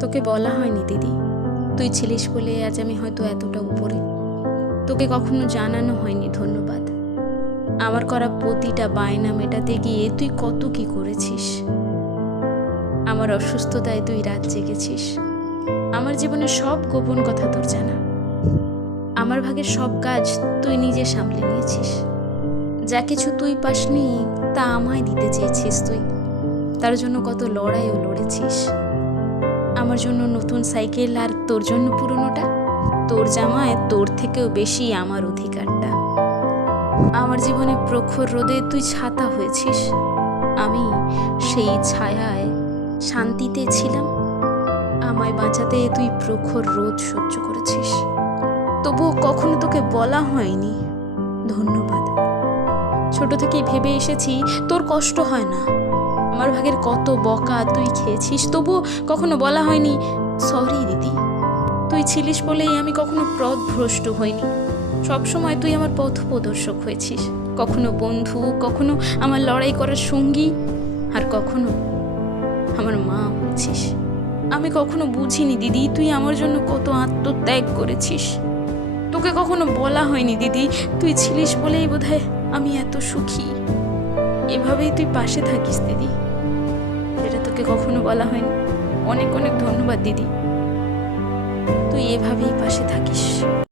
তোকে বলা হয়নি দিদি, তুই ছিলিস বলে আজ আমি হয়তো এতটা উপরে। তোকে কখনো জানানো হয়নি ধন্যবাদ। আমার করা প্রতিটা বায়না মেটাতে গিয়ে তুই কত কি করেছিস। আমার অসুস্থতায় তুই রাত জেগেছিস। আমার জীবনের সব গোপন কথা তোর জানা। আমার ভাগের সব কাজ তুই নিজে সামলে নিয়েছিস। যা কিছু তুই পাসনি তা আমায় দিতে চেয়েছিস তুই। তার জন্য কত লড়াইও লড়েছিস। আমার জন্য নতুন সাইকেল আর তোর জন্য পুরনোটা। তোর জামায় তোর থেকেও বেশি আমার অধিকারটা। আমার জীবনে প্রখর রোদে তুই ছাতা হয়েছিস। আমি সেই ছায়ায় শান্তিতে ছিলাম। আমায় বাঁচাতে তুই প্রখর রোদ সহ্য করেছিস। তবুও কখনো তোকে বলা হয়নি ধন্যবাদ। ছোট থেকেই ভেবে এসেছি তোর কষ্ট হয় না। আমার ভাগের কত বকা তুই খেয়েছিস, তবুও কখনো বলা হয়নি সরি দিদি। তুই ছিলিস বলেই আমি কখনো পথভ্রষ্ট হইনি। সবসময় তুই আমার পথ প্রদর্শক হয়েছিস। কখনো বন্ধু, কখনো আমার লড়াই করার সঙ্গী, আর কখনো আমার মা হয়েছিস। আমি কখনো বুঝিনি দিদি তুই আমার জন্য কত আত্মত্যাগ করেছিস। তোকে কখনো বলা হয়নি দিদি, তুই ছিলিস বলেই বোধহয় আমি এত সুখী। এভাবেই তুই পাশে থাকিস দিদি, যেটা তোকে কখনো বলা হয়নি। অনেক অনেক ধন্যবাদ দিদি, তুই এভাবেই পাশে থাকিস।